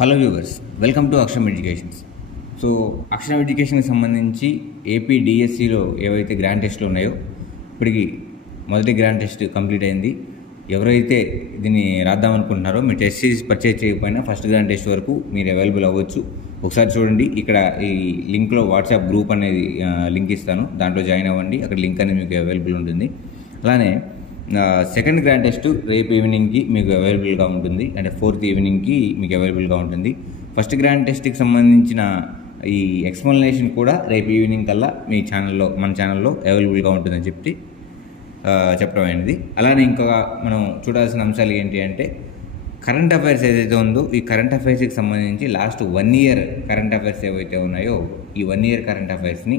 Hello viewers, welcome to అక్షరం educations. So అక్షరం ఎడ్యుకేషన్కి సంబంధించి ఏపీ డిఎస్సిలో ఏవైతే గ్రాండ్ టెస్ట్లు ఉన్నాయో ఇప్పటికి మొదటి గ్రాండ్ టెస్ట్ కంప్లీట్ అయింది. ఎవరైతే దీన్ని రాద్దామనుకుంటున్నారో మీరు టెస్ట్ సిరీస్ పర్చేజ్ చేయకపోయినా ఫస్ట్ గ్రాండ్ టెస్ట్ వరకు మీరు అవైలబుల్ అవ్వచ్చు. ఒకసారి చూడండి, ఇక్కడ ఈ లింక్లో వాట్సాప్ గ్రూప్ అనేది లింక్ ఇస్తాను, దాంట్లో జాయిన్ అవ్వండి. అక్కడ లింక్ అనేది మీకు అవైలబుల్ ఉంటుంది. అలానే సెకండ్ గ్రాండ్ టెస్ట్ రేపు ఈవినింగ్కి మీకు అవైలబుల్గా ఉంటుంది, అంటే 4th ఈవినింగ్కి మీకు అవైలబుల్గా ఉంటుంది. ఫస్ట్ గ్రాండ్ టెస్ట్కి సంబంధించిన ఈ ఎక్స్ప్లెనేషన్ కూడా రేపు ఈవినింగ్ కల్లా మీ ఛానల్లో, మన ఛానల్లో అవైలబుల్గా ఉంటుందని చెప్పడం అయినది. అలానే ఇంకొక మనం చూడాల్సిన అంశాలు ఏంటి అంటే, కరెంట్ అఫైర్స్ ఏదైతే ఉందో ఈ కరెంట్ అఫైర్స్కి సంబంధించి లాస్ట్ 1 year కరెంట్ అఫైర్స్ ఏవైతే ఉన్నాయో ఈ 1 year కరెంట్ అఫైర్స్ని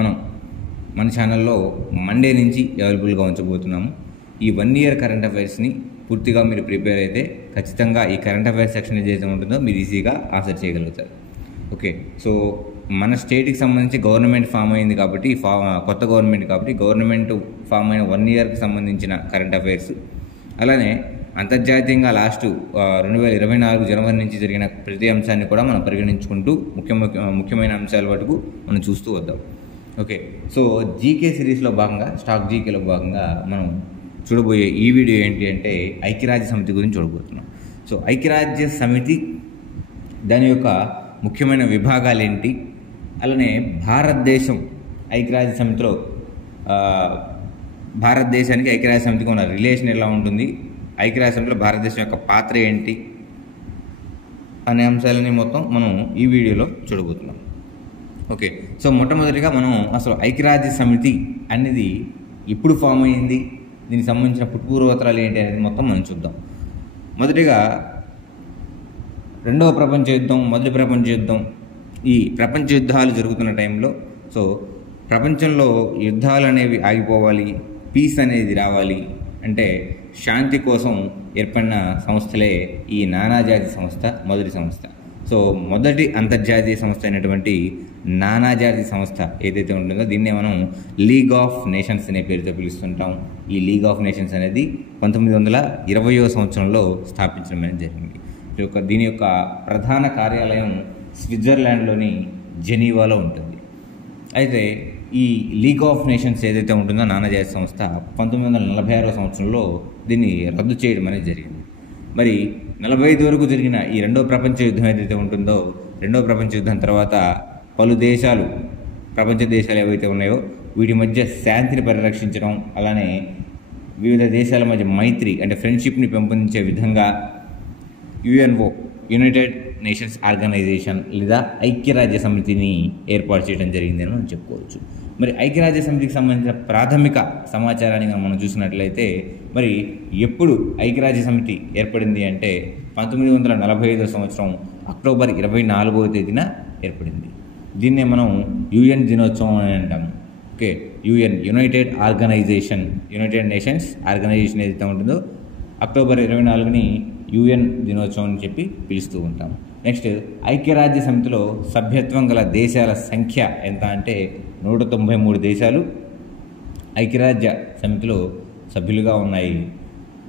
మనం మన ఛానల్లో మండే నుంచి అవైలబుల్గా ఉంచబోతున్నాము. ఈ 1 year కరెంట్ అఫైర్స్ని పూర్తిగా మీరు ప్రిపేర్ అయితే ఖచ్చితంగా ఈ కరెంట్ అఫైర్స్ సెక్షన్ ఏదైతే ఉంటుందో మీరు ఈజీగా ఆన్సర్ చేయగలుగుతారు. ఓకే, సో మన స్టేట్కి సంబంధించి గవర్నమెంట్ ఫామ్ అయింది కాబట్టి, కొత్త గవర్నమెంట్ కాబట్టి గవర్నమెంట్ ఫామ్ అయిన 1 yearకి సంబంధించిన కరెంట్ అఫైర్స్, అలానే అంతర్జాతీయంగా లాస్ట్ 2024 జనవరి నుంచి జరిగిన ప్రతి అంశాన్ని కూడా మనం పరిగణించుకుంటూ ముఖ్యమైన అంశాల వరకు మనం చూస్తూ వద్దాం. ఓకే, సో జీకే సిరీస్లో భాగంగా, స్టాక్ జీకేలో భాగంగా మనం చూడబోయే ఈ వీడియో ఏంటి అంటే ఐక్యరాజ్య సమితి గురించి చూడబోతున్నాం. సో ఐక్యరాజ్య సమితి, దాని యొక్క ముఖ్యమైన విభాగాలు ఏంటి, అలానే భారతదేశం ఐక్యరాజ్య సమితిలో భారతదేశానికి ఐక్యరాజ్య సమితికి ఉన్న రిలేషన్ ఎలా ఉంటుంది, ఐక్యరాజ్య సమితిలో భారతదేశం యొక్క పాత్ర ఏంటి అనే అంశాలని మొత్తం మనం ఈ వీడియోలో చూడబోతున్నాం. ఓకే, సో మొట్టమొదటిగా మనం అసలు ఐక్యరాజ్య సమితి అనేది ఎప్పుడు ఫామ్ అయింది, దీనికి సంబంధించిన పుట్టుపూర్వోత్తరాలు ఏంటి అనేది మొత్తం మనం చూద్దాం. మొదటిగా రెండవ ప్రపంచ యుద్ధం, మొదటి ప్రపంచ యుద్ధం, ఈ ప్రపంచ యుద్ధాలు జరుగుతున్న టైంలో సో ప్రపంచంలో యుద్ధాలు అనేవి ఆగిపోవాలి, పీస్ అనేది రావాలి అంటే శాంతి కోసం ఏర్పడిన సంస్థలే ఈ నానాజాతి సంస్థ, మొదటి సంస్థ. సో మొదటి అంతర్జాతీయ సంస్థ అయినటువంటి నానాజాతి సంస్థ ఏదైతే ఉంటుందో దీన్నే మనం లీగ్ ఆఫ్ నేషన్స్ అనే పేరుతో పిలుస్తుంటాం. ఈ లీగ్ ఆఫ్ నేషన్స్ అనేది 1920వ సంవత్సరంలో స్థాపించడం అనేది జరిగింది. దీని యొక్క ప్రధాన కార్యాలయం స్విట్జర్లాండ్లోని జెనీవాలో ఉంటుంది. అయితే ఈ లీగ్ ఆఫ్ నేషన్స్ ఏదైతే ఉంటుందో నానాజాతి సంస్థ 1946వ సంవత్సరంలో దీన్ని రద్దు చేయడం అనేది జరిగింది. మరి 45 వరకు జరిగిన ఈ రెండో ప్రపంచ యుద్ధం ఏదైతే ఉంటుందో, రెండో ప్రపంచ యుద్ధం తర్వాత పలు దేశాలు, ప్రపంచ దేశాలు ఏవైతే ఉన్నాయో వీటి మధ్య శాంతిని పరిరక్షించడం, అలానే వివిధ దేశాల మధ్య మైత్రి అంటే ఫ్రెండ్షిప్ని పెంపొందించే విధంగా యుఎన్ఓ, యునైటెడ్ నేషన్స్ ఆర్గనైజేషన్ లేదా ఐక్యరాజ్య సమితిని ఏర్పాటు చేయడం జరిగిందని మనం చెప్పుకోవచ్చు. మరి ఐక్యరాజ్య సమితికి సంబంధించిన ప్రాథమిక సమాచారాన్ని మనం చూసినట్లయితే, మరి ఎప్పుడు ఐక్యరాజ్య సమితి ఏర్పడింది అంటే 1945వ సంవత్సరం అక్టోబర్ 24వ తేదీన ఏర్పడింది. దీన్నే మనం యుఎన్ దినోత్సవం అని అంటాము. Okay, UN, United organisation, United Nations organisation ఏదైతే ఉంటుందో అక్టోబర్ 24ని యుఎన్ దినోత్సవం అని చెప్పి పిలుస్తూ ఉంటాం. నెక్స్ట్, ఐక్యరాజ్య సమితిలో సభ్యత్వం గల దేశాల సంఖ్య ఎంత అంటే 193 దేశాలు ఐక్యరాజ్య సమితిలో సభ్యులుగా ఉన్నాయి.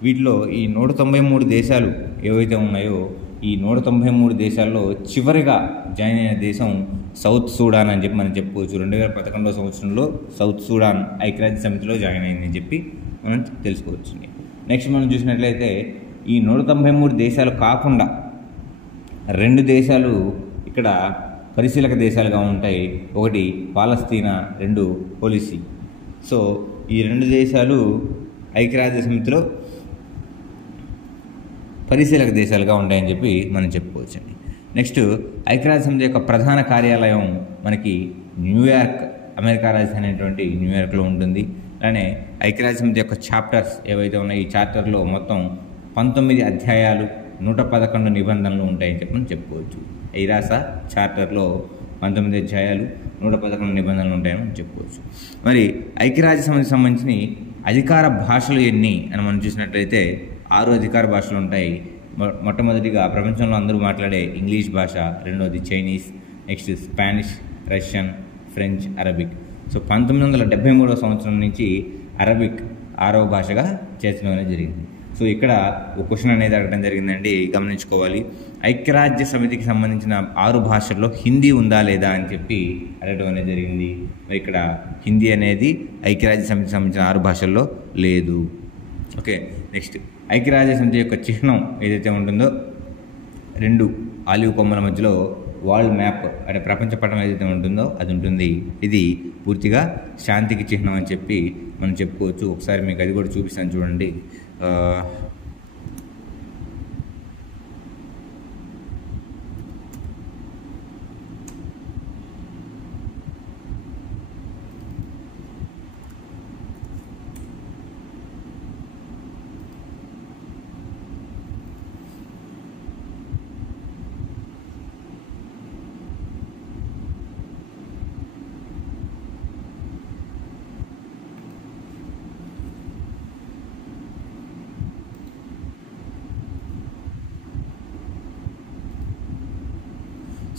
వీటిలో ఈ 193 దేశాలు ఏవైతే ఉన్నాయో ఈ 193 దేశాల్లో చివరిగా జాయిన్ అయిన దేశం సౌత్ సూడాన్ అని చెప్పి మనం చెప్పుకోవచ్చు. 2011వ సంవత్సరంలో సౌత్ సూడాన్ ఐక్యరాజ్య సమితిలో జాయిన్ అయిందని చెప్పి మనం తెలుసుకోవచ్చు. నెక్స్ట్ మనం చూసినట్లయితే ఈ 193 దేశాలు కాకుండా 2 దేశాలు ఇక్కడ పరిశీలక దేశాలుగా ఉంటాయి. ఒకటి పాలస్తీనా, 2 పోలిసి. సో ఈ 2 దేశాలు ఐక్యరాజ్య సమితిలో పరిశీలక దేశాలుగా ఉంటాయని చెప్పి మనం చెప్పుకోవచ్చండి. నెక్స్ట్, ఐక్యరాజ్య సమితి యొక్క ప్రధాన కార్యాలయం మనకి న్యూయార్క్, అమెరికా రాజధాని అయినటువంటి న్యూయార్క్లో ఉంటుంది. అలానే ఐక్యరాజ్య సమితి యొక్క చాప్టర్స్ ఏవైతే ఉన్నాయో ఈ చార్టర్లో మొత్తం 19 అధ్యాయాలు, 111 నిబంధనలు ఉంటాయని చెప్పి మనం చెప్పుకోవచ్చు. ఐరాస చార్టర్లో 19 అధ్యాయాలు, 111 నిబంధనలు ఉంటాయని మనం చెప్పుకోవచ్చు. మరి ఐక్యరాజ్య సమితికి సంబంధించిన అధికార భాషలు ఎన్ని అని మనం చూసినట్లయితే 6 అధికార భాషలు ఉంటాయి. మొట్టమొదటిగా ప్రపంచంలో అందరూ మాట్లాడే ఇంగ్లీష్ భాష, రెండవది Chinese, next Spanish, Russian, French, Arabic. So 1973వ సంవత్సరం నుంచి అరబిక్ 6వ భాషగా చేర్చడం అనేది జరిగింది. సో ఇక్కడ ఒక క్వశ్చన్ అనేది అడగడం జరిగిందండి, గమనించుకోవాలి. ఐక్యరాజ్య సమితికి సంబంధించిన 6 భాషల్లో హిందీ ఉందా లేదా అని చెప్పి అడగడం అనేది జరిగింది. మరి ఇక్కడ హిందీ అనేది ఐక్యరాజ్య సమితికి సంబంధించిన 6 భాషల్లో లేదు. ఓకే, నెక్స్ట్ ఐక్యరాజ్య సమితి యొక్క చిహ్నం ఏదైతే ఉంటుందో 2 ఆలివ్ కొమ్మల మధ్యలో వరల్డ్ మ్యాప్ అంటే ప్రపంచ పటం ఏదైతే ఉంటుందో అది ఉంటుంది. ఇది పూర్తిగా శాంతికి చిహ్నం అని చెప్పి మనం చెప్పుకోవచ్చు. ఒకసారి మీకు అది కూడా చూపిస్తాను చూడండి.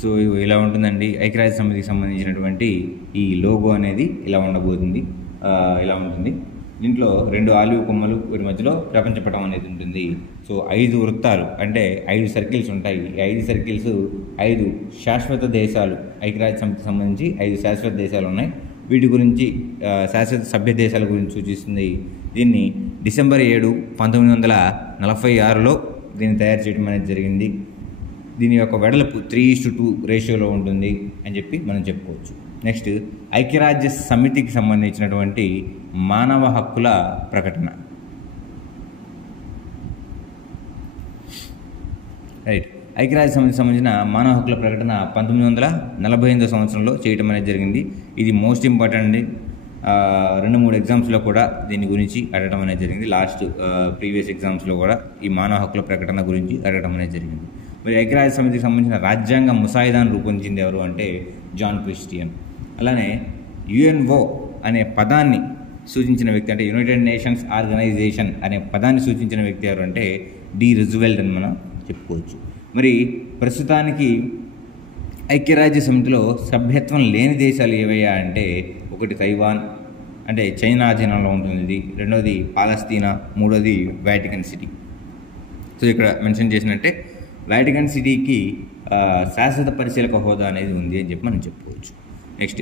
సో ఇలా ఉంటుందండి ఐక్యరాజ్య సమితికి సంబంధించినటువంటి ఈ లోగో అనేది ఇలా ఉండబోతుంది, ఇలా ఉంటుంది. దీంట్లో 2 ఆలివ్ కొమ్మలు, వీటి మధ్యలో ప్రపంచ పటం అనేది ఉంటుంది. సో 5 వృత్తాలు అంటే 5 సర్కిల్స్ ఉంటాయి. ఈ 5 సర్కిల్స్ 5 శాశ్వత దేశాలు, ఐక్యరాజ్య సమితికి సంబంధించి 5 శాశ్వత దేశాలు ఉన్నాయి. వీటి గురించి శాశ్వత సభ్య దేశాల గురించి సూచిస్తుంది. దీన్ని డిసెంబర్ 7, 1946లో దీన్ని తయారు చేయడం అనేది జరిగింది. దీని యొక్క వెడల్పు 3:2 రేషియోలో ఉంటుంది అని చెప్పి మనం చెప్పుకోవచ్చు. నెక్స్ట్ ఐక్యరాజ్య సమితికి సంబంధించినటువంటి మానవ హక్కుల ప్రకటన. రైట్, ఐక్యరాజ్య సమితికి సంబంధించిన మానవ హక్కుల ప్రకటన 1948 సంవత్సరంలో చేయడం అనేది జరిగింది. ఇది మోస్ట్ ఇంపార్టెంట్ అండి. 2-3 ఎగ్జామ్స్లో కూడా దీని గురించి అడగడం అనేది జరిగింది. లాస్ట్ ప్రీవియస్ ఎగ్జామ్స్లో కూడా ఈ మానవ హక్కుల ప్రకటన గురించి అడగడం అనేది జరిగింది. మరి ఐక్యరాజ్య సమితికి సంబంధించిన రాజ్యాంగ ముసాయిదాను రూపొందించింది ఎవరు అంటే జాన్ క్రిస్టియన్. అలానే యుఎన్ఓ అనే పదాన్ని సూచించిన వ్యక్తి అంటే యునైటెడ్ నేషన్స్ ఆర్గనైజేషన్ అనే పదాన్ని సూచించిన వ్యక్తి ఎవరు అంటే డి రూజ్వెల్ట్ అని మనం చెప్పుకోవచ్చు. మరి ప్రస్తుతానికి ఐక్యరాజ్య సమితిలో సభ్యత్వం లేని దేశాలు ఏవయ్యా అంటే 1 తైవాన్ అంటే చైనా అధీనంలో ఉంటుంది, 2వది పాలస్తీనా, 3వది వాటికన్ సిటీ. సో ఇక్కడ మెన్షన్ చేసినట్టే వాటికన్ సిటీకి శాశ్వత పరిశీలక హోదా అనేది ఉంది అని చెప్పి మనం చెప్పుకోవచ్చు. నెక్స్ట్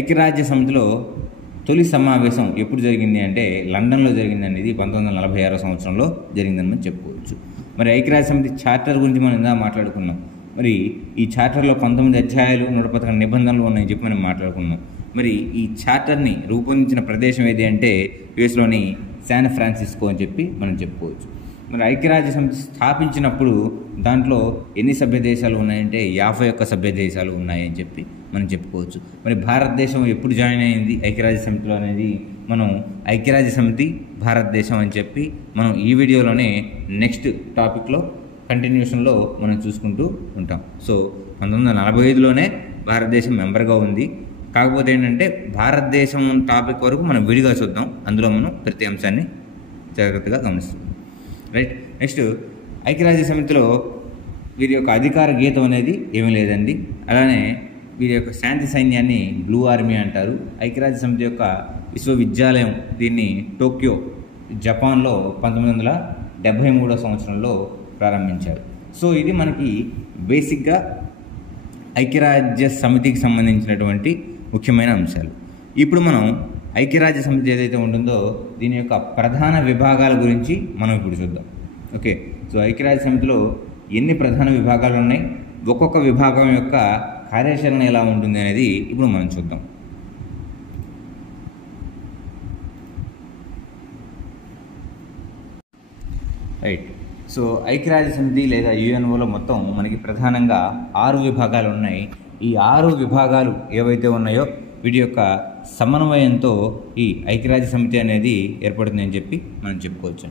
ఐక్యరాజ్య సమితిలో తొలి సమావేశం ఎప్పుడు జరిగింది అంటే లండన్లో జరిగింది అనేది 1946 సంవత్సరంలో జరిగిందని మనం చెప్పుకోవచ్చు. మరి ఐక్యరాజ్య సమితి చార్టర్ గురించి మనం ఇందా మాట్లాడుకున్నాం. మరి ఈ చార్టర్లో 19 అధ్యాయాలు 111 నిబంధనలు ఉన్నాయని చెప్పి మనం మాట్లాడుకున్నాం. మరి ఈ చార్టర్ని రూపొందించిన ప్రదేశం ఏది అంటే యుఎస్లోని శాన్ ఫ్రాన్సిస్కో అని చెప్పి మనం చెప్పుకోవచ్చు. మరి ఐక్యరాజ్య సమితి స్థాపించినప్పుడు దాంట్లో ఎన్ని సభ్య దేశాలు ఉన్నాయంటే 51 సభ్య దేశాలు ఉన్నాయని చెప్పి మనం చెప్పుకోవచ్చు. మరి భారతదేశం ఎప్పుడు జాయిన్ అయింది ఐక్యరాజ్య సమితిలో అనేది మనం ఐక్యరాజ్య సమితి భారతదేశం అని చెప్పి మనం ఈ వీడియోలోనే నెక్స్ట్ టాపిక్లో కంటిన్యూషన్లో మనం చూసుకుంటూ ఉంటాం. సో 1945లోనే భారతదేశం మెంబర్గా ఉంది. కాకపోతే ఏంటంటే భారతదేశం టాపిక్ వరకు మనం విడిగా చూద్దాం, అందులో మనం ప్రతి అంశాన్ని జాగ్రత్తగా గమనిస్తాం. రైట్, నెక్స్ట్ ఐక్యరాజ్య సమితిలో వీరి యొక్క అధికార గీతం అనేది ఏమీ లేదండి. అలానే వీరి యొక్క శాంతి సైన్యాన్ని బ్లూ ఆర్మీ అంటారు. ఐక్యరాజ్య సమితి యొక్క విశ్వవిద్యాలయం దీన్ని టోక్యో జపాన్లో 1973 సంవత్సరంలో ప్రారంభించారు. సో ఇది మనకి బేసిక్గా ఐక్యరాజ్య సమితికి సంబంధించినటువంటి ముఖ్యమైన అంశాలు. ఇప్పుడు మనం ఐక్యరాజ్య సమితి ఏదైతే ఉంటుందో దీని యొక్క ప్రధాన విభాగాల గురించి మనం ఇప్పుడు చూద్దాం. ఓకే, సో ఐక్యరాజ్య సమితిలో ఎన్ని ప్రధాన విభాగాలు ఉన్నాయి, ఒక్కొక్క విభాగం యొక్క కార్యాచరణ ఎలా ఉంటుంది అనేది ఇప్పుడు మనం చూద్దాం. రైట్, సో ఐక్యరాజ్య సమితి లేదా యుఎన్ఓలో మొత్తం మనకి ప్రధానంగా 6 విభాగాలు ఉన్నాయి. ఈ 6 విభాగాలు ఏవైతే ఉన్నాయో వీటి యొక్క సమన్వయంతో ఈ ఐక్యరాజ్య సమితి అనేది ఏర్పడుతుంది అని చెప్పి మనం చెప్పుకోవచ్చు.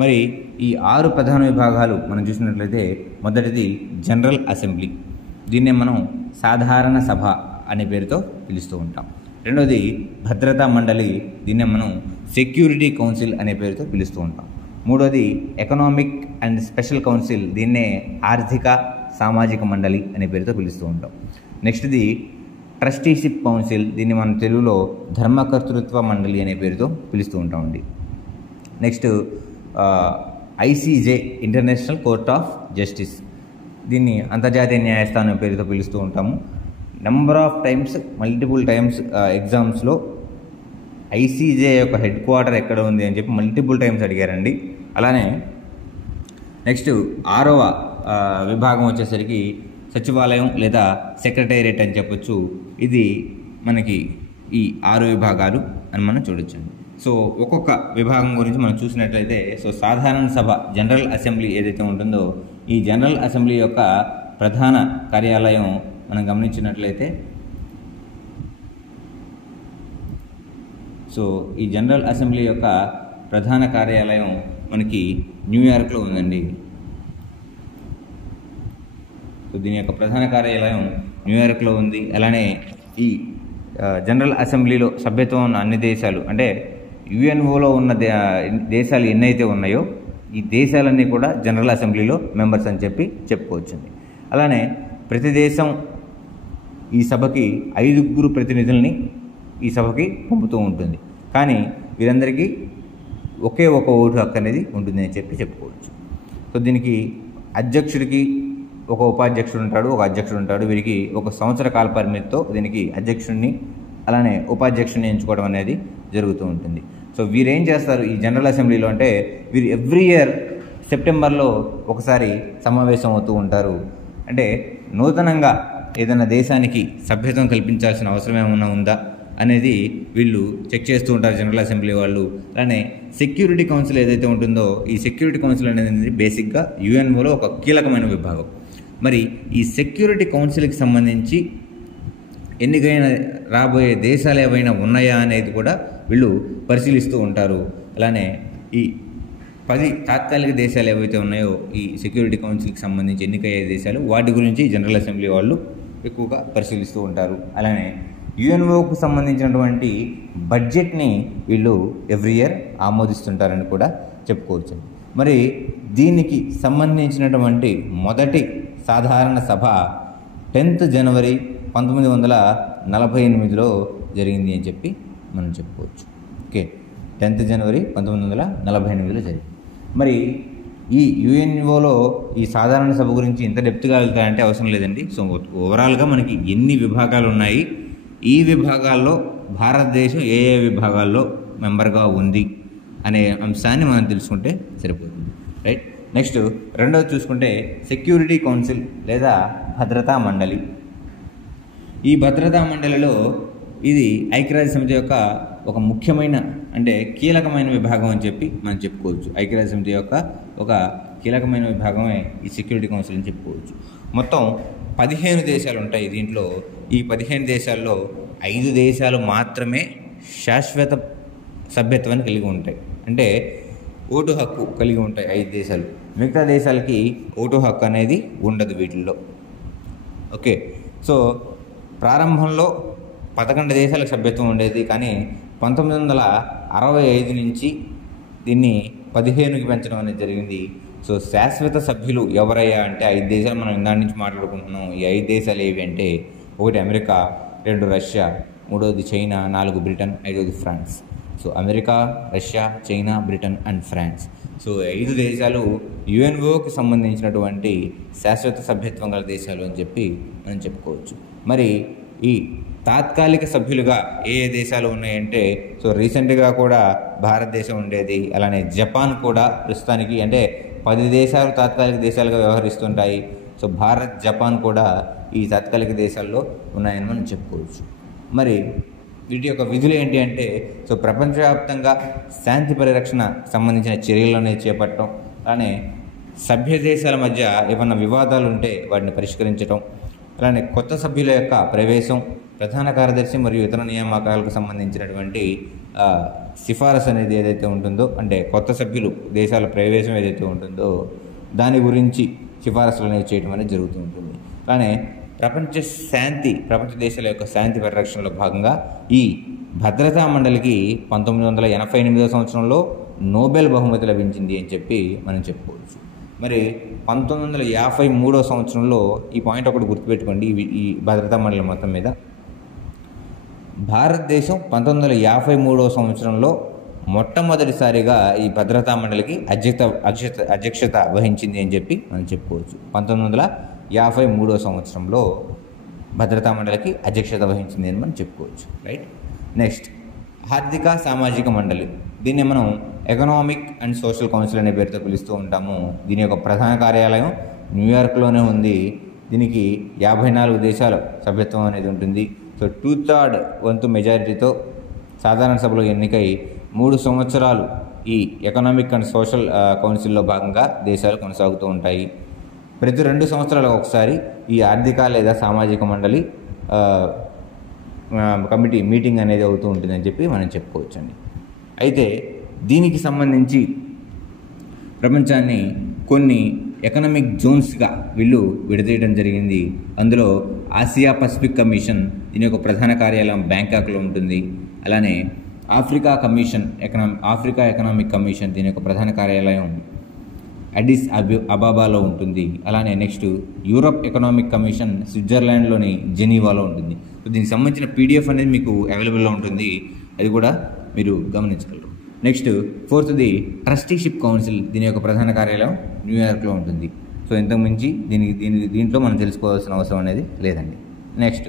మరి ఈ 6 ప్రధాన విభాగాలు మనం చూసినట్లయితే మొదటిది జనరల్ అసెంబ్లీ, దీన్నే మనం సాధారణ సభ అనే పేరుతో పిలుస్తూ ఉంటాం. రెండవది భద్రతా మండలి, దీన్నే మనం సెక్యూరిటీ కౌన్సిల్ అనే పేరుతో పిలుస్తూ ఉంటాం. మూడవది ఎకనామిక్ అండ్ స్పెషల్ కౌన్సిల్, దీన్నే ఆర్థిక సామాజిక మండలి అనే పేరుతో పిలుస్తూ ఉంటాం. నెక్స్ట్ది ట్రస్టీషిప్ కౌన్సిల్, దీన్ని మనం తెలుగులో ధర్మకర్తృత్వ మండలి అనే పేరుతో పిలుస్తూ ఉంటామండి. Next ICJ, international court of justice. దీన్ని అంతర్జాతీయ న్యాయస్థానం పేరుతో పిలుస్తూ ఉంటాము. Number of times, multiple times ఎగ్జామ్స్లో ఐసీజే యొక్క హెడ్ క్వార్టర్ ఎక్కడ ఉంది అని చెప్పి మల్టిపుల్ టైమ్స్ అడిగారండి. అలానే నెక్స్ట్ 6వ విభాగం వచ్చేసరికి సచివాలయం లేదా సెక్రటేరియట్ అని చెప్పొచ్చు. ఇది మనకి ఈ 6 విభాగాలు అని మనం చూడొచ్చండి. సో ఒక్కొక్క విభాగం గురించి మనం చూసినట్లయితే, సో సాధారణ సభ, జనరల్ అసెంబ్లీ ఏదైతే ఉంటుందో, ఈ జనరల్ అసెంబ్లీ యొక్క ప్రధాన కార్యాలయం మనం గమనించినట్లయితే, సో ఈ జనరల్ అసెంబ్లీ యొక్క ప్రధాన కార్యాలయం మనకి న్యూయార్క్లో ఉందండి. సో దీని యొక్క ప్రధాన కార్యాలయం న్యూయార్క్లో ఉంది. అలానే ఈ జనరల్ అసెంబ్లీలో సభ్యత్వం ఉన్న అన్ని దేశాలు, అంటే యుఎన్ఓలో ఉన్న దేశాలు ఎన్నైతే ఉన్నాయో ఈ దేశాలన్నీ కూడా జనరల్ అసెంబ్లీలో మెంబర్స్ అని చెప్పి చెప్పుకోవచ్చండి. అలానే ప్రతి దేశం ఈ సభకి 5 ప్రతినిధుల్ని ఈ సభకి పంపుతూ ఉంటుంది. కానీ వీరందరికీ ఒకే ఒక ఓటు హక్కు అనేది ఉంటుంది అని చెప్పి చెప్పుకోవచ్చు. సో దీనికి అధ్యక్షుడికి ఒక ఉపాధ్యక్షుడు ఉంటాడు, ఒక అధ్యక్షుడు ఉంటాడు. వీరికి 1 సంవత్సర కాల పరిమితితో దీనికి అధ్యక్షుడిని అలానే ఉపాధ్యక్షుడిని ఎంచుకోవడం అనేది జరుగుతూ ఉంటుంది. సో వీరు ఏం చేస్తారు ఈ జనరల్ అసెంబ్లీలో అంటే, వీరు ఎవ్రీ ఇయర్ సెప్టెంబర్లో ఒకసారి సమావేశం అవుతూ ఉంటారు. అంటే నూతనంగా ఏదైనా దేశానికి సభ్యత్వం కల్పించాల్సిన అవసరం ఏమైనా ఉందా అనేది వీళ్ళు చెక్ చేస్తూ ఉంటారు జనరల్ అసెంబ్లీ వాళ్ళు. అలానే సెక్యూరిటీ కౌన్సిల్ ఏదైతే ఉంటుందో, ఈ సెక్యూరిటీ కౌన్సిల్ అనేది బేసిక్గా యుఎన్ఓలో ఒక కీలకమైన విభాగం. మరి ఈ సెక్యూరిటీ కౌన్సిల్కి సంబంధించి ఎన్నికైన రాబోయే దేశాలు ఏవైనా ఉన్నాయా అనేది కూడా వీళ్ళు పరిశీలిస్తూ ఉంటారు. అలానే ఈ 10 తాత్కాలిక దేశాలు ఏవైతే ఉన్నాయో ఈ సెక్యూరిటీ కౌన్సిల్కి సంబంధించి ఎన్నికయ్యే దేశాలు, వాటి గురించి జనరల్ అసెంబ్లీ వాళ్ళు ఎక్కువగా పరిశీలిస్తూ ఉంటారు. అలానే యుఎన్ఓకు సంబంధించినటువంటి బడ్జెట్ని వీళ్ళు ఎవ్రీ ఇయర్ ఆమోదిస్తుంటారని కూడా చెప్పుకోవచ్చు. మరి దీనికి సంబంధించినటువంటి మొదటి సాధారణ సభ 10th జనవరి 1948లో జరిగింది అని చెప్పి మనం చెప్పుకోవచ్చు. ఓకే, 10th జనవరి 1948లో జరిగింది. మరి ఈ యుఎన్ఓలో ఈ సాధారణ సభ గురించి ఇంత డెప్త్గా వెళ్తాయంటే అవసరం లేదండి. సో ఓవరాల్గా మనకి ఎన్ని విభాగాలు ఉన్నాయి, ఈ విభాగాల్లో భారతదేశం ఏ ఏ విభాగాల్లో మెంబర్గా ఉంది అనే అంశాన్ని మనం తెలుసుకుంటే సరిపోతుంది. రైట్. నెక్స్ట్ రెండవది చూసుకుంటే సెక్యూరిటీ కౌన్సిల్ లేదా భద్రతా మండలి. ఈ భద్రతా మండలిలో ఇది ఐక్యరాజ్య సమితి యొక్క ఒక ముఖ్యమైన, అంటే కీలకమైన విభాగం అని చెప్పి మనం చెప్పుకోవచ్చు. ఐక్యరాజ్య సమితి యొక్క ఒక కీలకమైన విభాగమే ఈ సెక్యూరిటీ కౌన్సిల్ అని చెప్పుకోవచ్చు. మొత్తం 15 దేశాలు ఉంటాయి దీంట్లో. ఈ 15 దేశాల్లో 5 దేశాలు మాత్రమే శాశ్వత సభ్యత్వాన్ని కలిగి ఉంటాయి, అంటే ఓటు హక్కు కలిగి ఉంటాయి 5 దేశాలు. మిగతా దేశాలకి ఓటు హక్కు అనేది ఉండదు వీటిల్లో. ఓకే, సో ప్రారంభంలో 11 దేశాలకు సభ్యత్వం ఉండేది, కానీ 1965 నుంచి దీన్ని 15కి పెంచడం అనేది జరిగింది. సో శాశ్వత సభ్యులు ఎవరయ్యా అంటే 5 దేశాలు మనం ఇందాటి నుంచి మాట్లాడుకుంటున్నాం. ఈ 5 దేశాలు ఏవి అంటే, 1 అమెరికా, 2 రష్యా, 3వది చైనా, 4 బ్రిటన్, 5వది France. So America, Russia, China, Britain and France. So 5 దేశాలు యుఎన్ఓకి సంబంధించినటువంటి శాశ్వత సభ్యత్వం గల దేశాలు అని చెప్పి మనం చెప్పుకోవచ్చు. మరి ఈ తాత్కాలిక సభ్యులుగా ఏ ఏ దేశాలు ఉన్నాయంటే, సో రీసెంట్గా కూడా భారతదేశం ఉండేది, అలానే జపాన్ కూడా ప్రస్తుతానికి, అంటే 10 దేశాలు తాత్కాలిక దేశాలుగా వ్యవహరిస్తుంటాయి. సో భారత్, జపాన్ కూడా ఈ తాత్కాలిక దేశాల్లో ఉన్నాయని మనం చెప్పుకోవచ్చు. మరి వీటి యొక్క విధులు ఏంటి అంటే, సో ప్రపంచవ్యాప్తంగా శాంతి పరిరక్షణ సంబంధించిన చర్యలు అనేవి చేపట్టడం, అలానే సభ్య దేశాల మధ్య ఏమన్నా వివాదాలు ఉంటే వాటిని పరిష్కరించడం, అలానే కొత్త సభ్యుల యొక్క ప్రవేశం, ప్రధాన కార్యదర్శి మరియు ఇతర నియామకాలకు సంబంధించినటువంటి సిఫారసు అనేది ఏదైతే ఉంటుందో, అంటే కొత్త సభ్యులు దేశాల ప్రవేశం ఏదైతే ఉంటుందో దాని గురించి సిఫారసులు అనేవి చేయడం అనేది జరుగుతూ ఉంటుంది. అలానే ప్రపంచ దేశాల యొక్క శాంతి పరిరక్షణలో భాగంగా ఈ భద్రతా మండలికి 1988 సంవత్సరంలో నోబెల్ బహుమతి లభించింది అని చెప్పి మనం చెప్పుకోవచ్చు. మరి 1953 సంవత్సరంలో ఈ పాయింట్ ఒకటి గుర్తుపెట్టుకోండి, ఈ భద్రతా మండలి మొత్తం మీద భారతదేశం 1953 సంవత్సరంలో మొట్టమొదటిసారిగా ఈ భద్రతా మండలికి అధ్యక్షత వహించింది అని చెప్పి మనం చెప్పుకోవచ్చు. 1953 సంవత్సరంలో భద్రతా మండలికి అధ్యక్షత వహించింది అని మనం చెప్పుకోవచ్చు. రైట్. నెక్స్ట్, ఆర్థిక సామాజిక మండలి. దీన్ని మనం ఎకనామిక్ అండ్ సోషల్ కౌన్సిల్ అనే పేరుతో పిలుస్తూ ఉంటాము. దీని యొక్క ప్రధాన కార్యాలయం న్యూయార్క్లోనే ఉంది. దీనికి 54 దేశాల సభ్యత్వం అనేది ఉంటుంది. సో 2/3 వంతు మెజారిటీతో సాధారణ సభలో ఎన్నికై 3 సంవత్సరాలు ఈ ఎకనామిక్ అండ్ సోషల్ కౌన్సిల్లో భాగంగా దేశాలు కొనసాగుతూ ఉంటాయి. ప్రతి 2 సంవత్సరాలకు ఒకసారి ఈ ఆర్థిక లేదా సామాజిక మండలి కమిటీ మీటింగ్ అనేది అవుతూ ఉంటుందని చెప్పి మనం చెప్పుకోవచ్చండి. అయితే దీనికి సంబంధించి ప్రపంచాన్ని కొన్ని ఎకనామిక్ జోన్స్గా వీళ్ళు విడదీయడం జరిగింది. అందులో ఆసియా పసిఫిక్ కమిషన్, దీని యొక్క ప్రధాన కార్యాలయం బ్యాంకాక్లో ఉంటుంది. అలానే ఆఫ్రికా ఎకనామిక్ కమిషన్, దీని యొక్క ప్రధాన కార్యాలయం అడిస్ అబాబాలో ఉంటుంది. అలానే నెక్స్ట్ యూరప్ ఎకనామిక్ కమిషన్ స్విట్జర్లాండ్లోని జెనీవాలో ఉంటుంది. సో దీనికి సంబంధించిన పీడిఎఫ్ అనేది మీకు అవైలబుల్లో ఉంటుంది, అది కూడా మీరు గమనించగలరు. నెక్స్ట్, 4th ట్రస్టీషిప్ కౌన్సిల్, దీని యొక్క ప్రధాన కార్యాలయం న్యూయార్క్లో ఉంటుంది. సో ఇంతకు మించి దీంట్లో మనం తెలుసుకోవాల్సిన అవసరం అనేది లేదండి. నెక్స్ట్,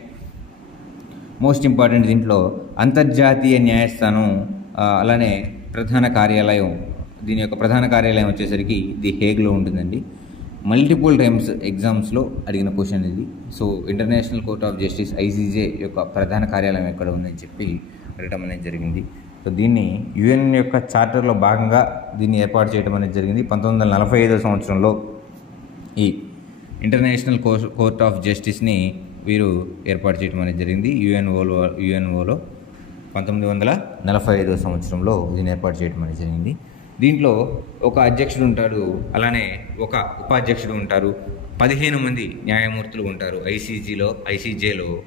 మోస్ట్ ఇంపార్టెంట్ దీంట్లో అంతర్జాతీయ న్యాయస్థానం, అలానే ప్రధాన కార్యాలయం, దీని యొక్క ప్రధాన కార్యాలయం వచ్చేసరికి ది హేగ్లో ఉంటుందండి. మల్టిపుల్ టైమ్స్ ఎగ్జామ్స్లో అడిగిన క్వశ్చన్ ఇది. So international court of justice ICJ యొక్క ప్రధాన కార్యాలయం ఎక్కడ ఉందని చెప్పి అడగడం అనేది జరిగింది. సో దీన్ని యుఎన్ యొక్క చార్టర్లో భాగంగా దీన్ని ఏర్పాటు చేయడం అనేది జరిగింది. 1945 సంవత్సరంలో ఈ ఇంటర్నేషనల్ కోర్ట్ ఆఫ్ జస్టిస్ని వీరు ఏర్పాటు చేయడం అనేది జరిగింది. యుఎన్ఓలో 1945 సంవత్సరంలో దీన్ని ఏర్పాటు చేయడం అనేది జరిగింది. దీంట్లో ఒక అధ్యక్షుడు ఉంటాడు, అలానే ఒక ఉపాధ్యక్షుడు ఉంటారు. 15 మంది న్యాయమూర్తులు ఉంటారు. ఐసీజేలో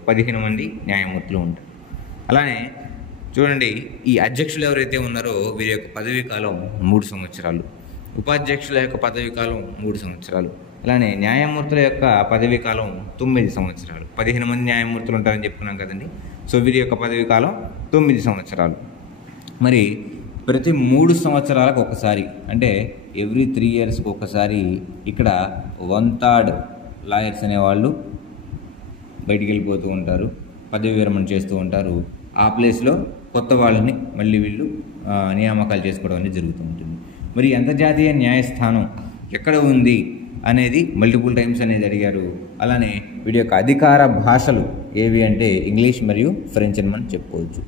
15 మంది న్యాయమూర్తులు ఉంటారు. అలానే చూడండి, ఈ అధ్యక్షులు ఎవరైతే ఉన్నారో వీరి యొక్క పదవీ కాలం 3 సంవత్సరాలు, ఉపాధ్యక్షుల యొక్క పదవీ కాలం 3 సంవత్సరాలు, అలానే న్యాయమూర్తుల యొక్క పదవీ కాలం 9 సంవత్సరాలు. 15 మంది న్యాయమూర్తులు ఉంటారని చెప్పుకున్నాం కదండి. సో వీరి యొక్క పదవీ కాలం 9 సంవత్సరాలు. మరి ప్రతి 3 సంవత్సరాలకు ఒకసారి, అంటే ఎవ్రీ 3 ఇయర్స్కి ఒకసారి ఇక్కడ 1/3 లాయర్స్ అనేవాళ్ళు బయటికి వెళ్ళిపోతూ ఉంటారు, పదవి విరమణ చేస్తూ ఉంటారు. ఆ ప్లేస్లో కొత్త వాళ్ళని మళ్ళీ వీళ్ళు నియామకాలు చేసుకోవడం అనేది జరుగుతూ ఉంటుంది. మరి అంతర్జాతీయ న్యాయస్థానం ఎక్కడ ఉంది అనేది మల్టిపుల్ టైమ్స్ అనేది అడిగారు. అలానే వీడి యొక్క అధికార భాషలు ఏవి అంటే ఇంగ్లీష్ మరియు ఫ్రెంచ్ అని మనం చెప్పుకోవచ్చు.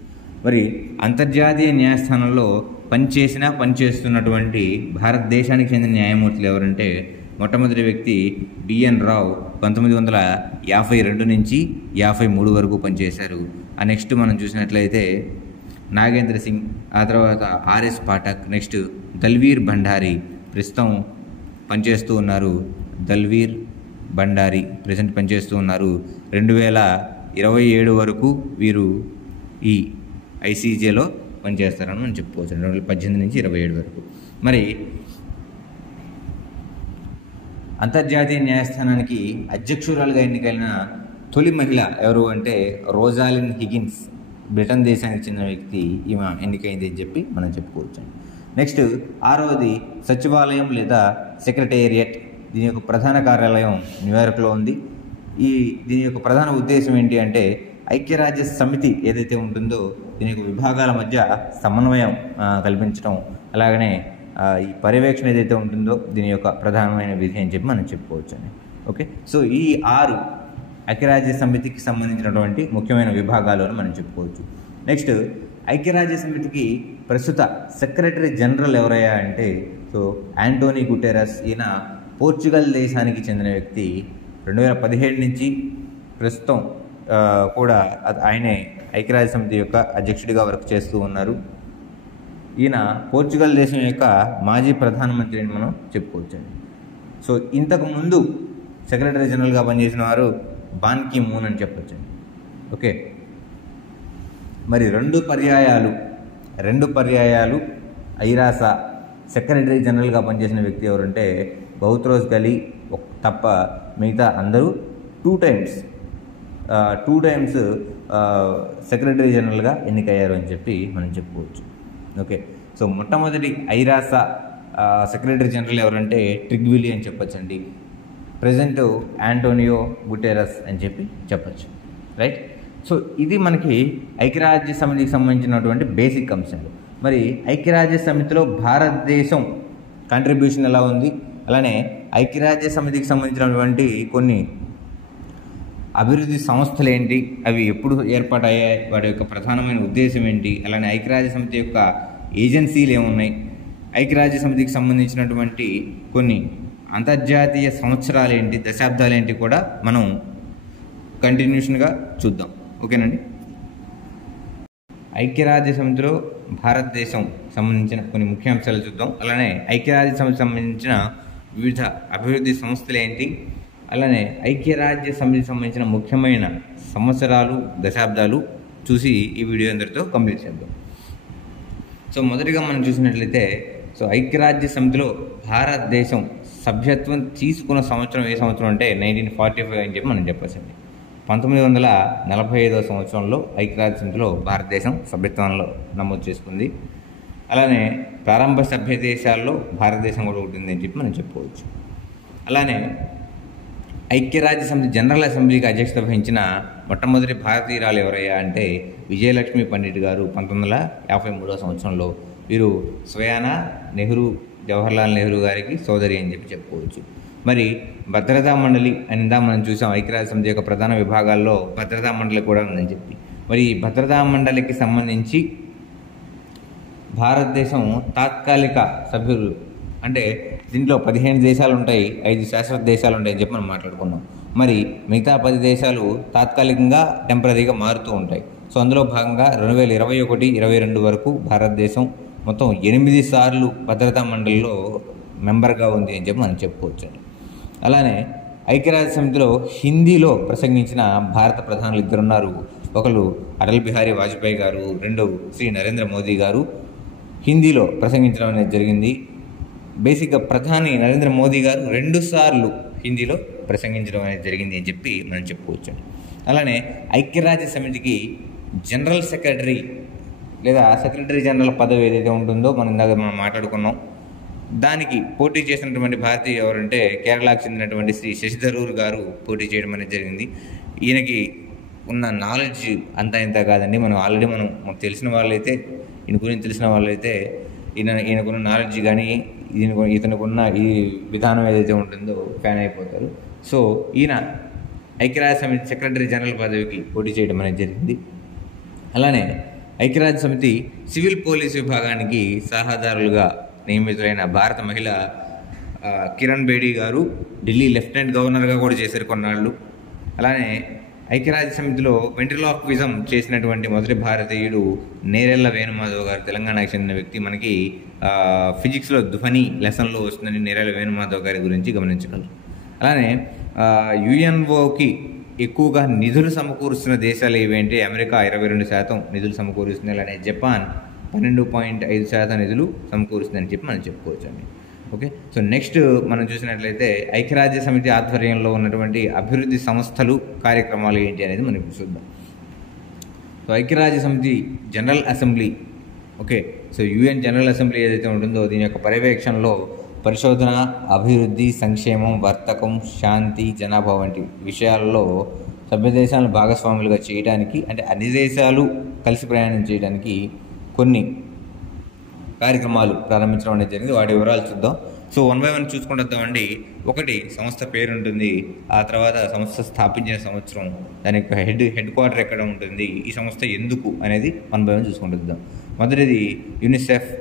మరి అంతర్జాతీయ న్యాయస్థానంలో పనిచేస్తున్నటువంటి భారతదేశానికి చెందిన న్యాయమూర్తులు ఎవరంటే, మొట్టమొదటి వ్యక్తి బిఎన్ రావు 1952 నుంచి 53 వరకు పనిచేశారు. ఆ నెక్స్ట్ మనం చూసినట్లయితే నాగేంద్ర సింగ్, ఆ తర్వాత ఆర్ఎస్ పాఠక్, నెక్స్ట్ దల్వీర్ భండారీ ప్రస్తుతం పనిచేస్తూ ఉన్నారు. దల్వీర్ భండారీ ప్రజెంట్ పనిచేస్తూ ఉన్నారు. 2027 వరకు వీరు ఈ ఐసీజేలో పనిచేస్తారని మనం చెప్పుకోవచ్చు. 2018 నుంచి 27 వరకు. మరి అంతర్జాతీయ న్యాయస్థానానికి అధ్యక్షురాలుగా ఎన్నికైన తొలి మహిళ ఎవరు అంటే రోజాలిన్ హిగిన్స్, బ్రిటన్ దేశానికి చెందిన వ్యక్తి. ఈమె ఎన్నికైంది అని చెప్పి మనం చెప్పుకోవచ్చు. నెక్స్ట్ 6వది సచివాలయం లేదా సెక్రటేరియట్. దీని యొక్క ప్రధాన కార్యాలయం న్యూయార్క్లో ఉంది. దీని యొక్క ప్రధాన ఉద్దేశం ఏంటి అంటే ఐక్యరాజ్య సమితి ఏదైతే ఉంటుందో దీని యొక్క విభాగాల మధ్య సమన్వయం కల్పించడం, అలాగనే ఈ పర్యవేక్షణ ఏదైతే ఉంటుందో దీని యొక్క ప్రధానమైన విధి అని చెప్పి మనం చెప్పుకోవచ్చు అండి. ఓకే, సో ఈ 6 ఐక్యరాజ్య సమితికి సంబంధించినటువంటి ముఖ్యమైన విభాగాలు అని మనం చెప్పుకోవచ్చు. నెక్స్ట్, ఐక్యరాజ్య సమితికి ప్రస్తుత సెక్రటరీ జనరల్ ఎవరయ్యా అంటే సో యాంటోనీ గుటెరస్. ఈయన పోర్చుగల్ దేశానికి చెందిన వ్యక్తి. 2017 నుంచి ప్రస్తుతం కూడా ఆయనే ఐక్యరాజ్య సమితి యొక్క అధ్యక్షుడిగా వర్క్ చేస్తూ ఉన్నారు. ఈయన పోర్చుగల్ దేశం యొక్క మాజీ ప్రధానమంత్రి అని మనం చెప్పుకోవచ్చండి. సో ఇంతకు ముందు సెక్రటరీ జనరల్గా పనిచేసిన వారు బాన్ కీ మూన్ అని చెప్పొచ్చండి. ఓకే, మరి 2 పర్యాయాలు ఐరాస సెక్రటరీ జనరల్గా పనిచేసిన వ్యక్తి ఎవరంటే బౌత్రోస్ గలీ తప్ప మిగతా అందరూ 2 టైమ్స్ సెక్రటరీ జనరల్గా ఎన్నికయ్యారు అని చెప్పి మనం చెప్పుకోవచ్చు. ఓకే, సో మొట్టమొదటి ఐరాస సెక్రటరీ జనరల్ ఎవరంటే ట్రిగ్విలి అని చెప్పొచ్చండి. ప్రెజెంట్ యాంటోనియో గుటెరస్ అని చెప్పచ్చు. రైట్. సో ఇది మనకి ఐక్యరాజ్య సమితికి సంబంధించినటువంటి బేసిక్ అంశాలు. మరి ఐక్యరాజ్య సమితిలో భారతదేశం కాంట్రిబ్యూషన్ ఎలా ఉంది, అలానే ఐక్యరాజ్య సమితికి సంబంధించినటువంటి కొన్ని అభివృద్ధి సంస్థలు ఏంటి, అవి ఎప్పుడు ఏర్పాటయ్యాయి, వాటి యొక్క ప్రధానమైన ఉద్దేశం ఏంటి, అలానే ఐక్యరాజ్య సమితి యొక్క ఏజెన్సీలు ఏమున్నాయి, ఐక్యరాజ్య సమితికి సంబంధించినటువంటి కొన్ని అంతర్జాతీయ సంవత్సరాలు ఏంటి, దశాబ్దాలు ఏంటి కూడా మనం కంటిన్యూషన్గా చూద్దాం. ఓకేనండి. ఐక్యరాజ్య సమితిలో భారతదేశం సంబంధించిన కొన్ని ముఖ్యాంశాలు చూద్దాం. అలానే ఐక్యరాజ్య సమితికి సంబంధించిన వివిధ అభివృద్ధి సంస్థలు ఏంటి, అలానే ఐక్యరాజ్య సమితికి సంబంధించిన ముఖ్యమైన సంవత్సరాలు, దశాబ్దాలు చూసి ఈ వీడియో అందరితో కంప్లీట్ చేద్దాం. సో మొదటిగా మనం చూసినట్లయితే ఐక్యరాజ్య సమితిలో భారతదేశం సభ్యత్వం తీసుకున్న సంవత్సరం ఏ సంవత్సరం అంటే 1945 అని చెప్పి మనం చెప్పొచ్చండి. 1945వ సంవత్సరంలో ఐక్యరాజ్య సమితిలో భారతదేశం సభ్యత్వంలో నమోదు చేసుకుంది. అలానే ప్రారంభ సభ్య దేశాల్లో భారతదేశం కూడా ఉంటుంది అని చెప్పి మనం చెప్పుకోవచ్చు. అలానే ఐక్యరాజ్య సమితి జనరల్ అసెంబ్లీకి అధ్యక్షత వహించిన మొట్టమొదటి భారతీయురాలు ఎవరయ్యా అంటే విజయలక్ష్మి పండిట్ గారు 1953వ సంవత్సరంలో. వీరు స్వయానా నెహ్రూ, జవహర్లాల్ నెహ్రూ గారికి సోదరి అని చెప్పి చెప్పుకోవచ్చు. మరి భద్రతా మండలి అని మనం చూసాం, ఐక్యరాజ్య సమితి యొక్క ప్రధాన విభాగాల్లో భద్రతా మండలి కూడా ఉందని చెప్పి. మరి ఈ భద్రతా మండలికి సంబంధించి భారతదేశం తాత్కాలిక సభ్యులు అంటే దీంట్లో 15 దేశాలు ఉంటాయి, 5 శాశ్వత దేశాలు ఉంటాయి అని చెప్పి మనం మాట్లాడుకున్నాం. మరి మిగతా 10 దేశాలు తాత్కాలికంగా టెంపరీగా మారుతూ ఉంటాయి. సో అందులో భాగంగా 2021-22 వరకు భారతదేశం మొత్తం 8 సార్లు భద్రతా మండలిలో మెంబర్గా ఉంది అని చెప్పి మనం చెప్పుకోవచ్చు. అలానే ఐక్యరాజ్య సమితిలో హిందీలో ప్రసంగించిన భారత ప్రధానులు 2 ఉన్నారు. ఒకరు అటల్ బిహారీ వాజ్పేయి గారు, రెండు శ్రీ నరేంద్ర మోదీ గారు హిందీలో ప్రసంగించడం అనేది జరిగింది. బేసిక్గా ప్రధాని నరేంద్ర మోదీ గారు 2 సార్లు హిందీలో ప్రసంగించడం అనేది జరిగింది అని చెప్పి మనం చెప్పుకోవచ్చు. అలానే ఐక్యరాజ్య సమితికి జనరల్ సెక్రటరీ లేదా సెక్రటరీ జనరల్ పదవి ఏదైతే ఉంటుందో మనం మాట్లాడుకున్నాం, దానికి పోటీ చేసినటువంటి భారతీయ ఎవరంటే కేరళకు చెందినటువంటి శ్రీ శశి థరూర్ గారు పోటీ చేయడం అనేది జరిగింది. ఈయనకి ఉన్న నాలెడ్జ్ అంతా ఇంత కాదండి. ఆల్రెడీ మనకు తెలిసిన వాళ్ళైతే, ఈయన గురించి తెలిసిన వాళ్ళైతే ఈయనకున్న నాలెడ్జ్ కానీ ఇతనుకున్న ఈ విధానం ఏదైతే ఉంటుందో ఫ్యాన్ అయిపోతారు. సో ఈయన ఐక్యరాజ్య సమితి సెక్రటరీ జనరల్ పదవికి పోటీ చేయడం అనేది జరిగింది. అలానే ఐక్యరాజ్య సమితి సివిల్ పోలీస్ విభాగానికి సలహాదారులుగా నియమితులైన భారత మహిళ కిరణ్ బేడీ గారు ఢిల్లీ లెఫ్టినెంట్ గవర్నర్గా కూడా చేశారు కొన్నాళ్ళు. అలానే ఐక్యరాజ్య సమితిలో వెంట్రిలాక్విజం చేసినటువంటి మొదటి భారతీయుడు నేరెళ్ల వేణుమాధవ్ గారు, తెలంగాణకు చెందిన వ్యక్తి. మనకి ఫిజిక్స్లో ధ్వని లెసన్లో వస్తుందని నేరెళ్ల వేణుమాధవ్ గారి గురించి గమనించగలరు. అలానే యుఎన్ఓకి ఎక్కువగా నిధులు సమకూరుస్తున్న దేశాలు ఏవేంటి అమెరికా 22% నిధులు సమకూరుస్తుంది, అలానే జపాన్ 12.5% నిధులు సమకూరుస్తుందని చెప్పి మనం చెప్పుకోవచ్చు అండి. ఓకే. సో నెక్స్ట్ మనం చూసినట్లయితే ఐక్యరాజ్య సమితి ఆధ్వర్యంలో ఉన్నటువంటి అభివృద్ధి సంస్థలు, కార్యక్రమాలు ఏంటి అనేది మనం ఇప్పుడు చూద్దాం. సో ఐక్యరాజ్య సమితి general assembly, okay, so UN general assembly ఏదైతే ఉంటుందో దీని యొక్క పర్యవేక్షణలో పరిశోధన, అభివృద్ధి, సంక్షేమం, వర్తకం, శాంతి, జనాభా వంటి విషయాల్లో సభ్య దేశాలను భాగస్వాములుగా చేయడానికి, అంటే అన్ని దేశాలు కలిసి ప్రయాణం చేయడానికి కొన్ని కార్యక్రమాలు ప్రారంభించడం అనేది జరిగింది. వాటి వివరాలు చూద్దాం. సో 1 by 1 చూసుకుంటూ వద్దామండి. ఒకటి సంస్థ పేరు ఉంటుంది, ఆ తర్వాత సంస్థ స్థాపించిన సంవత్సరం, దాని యొక్క హెడ్ క్వార్టర్ ఎక్కడ ఉంటుంది, ఈ సంస్థ ఎందుకు అనేది 1 by 1 చూసుకుంటూ వద్దాం. మొదటిది యునిసెఫ్,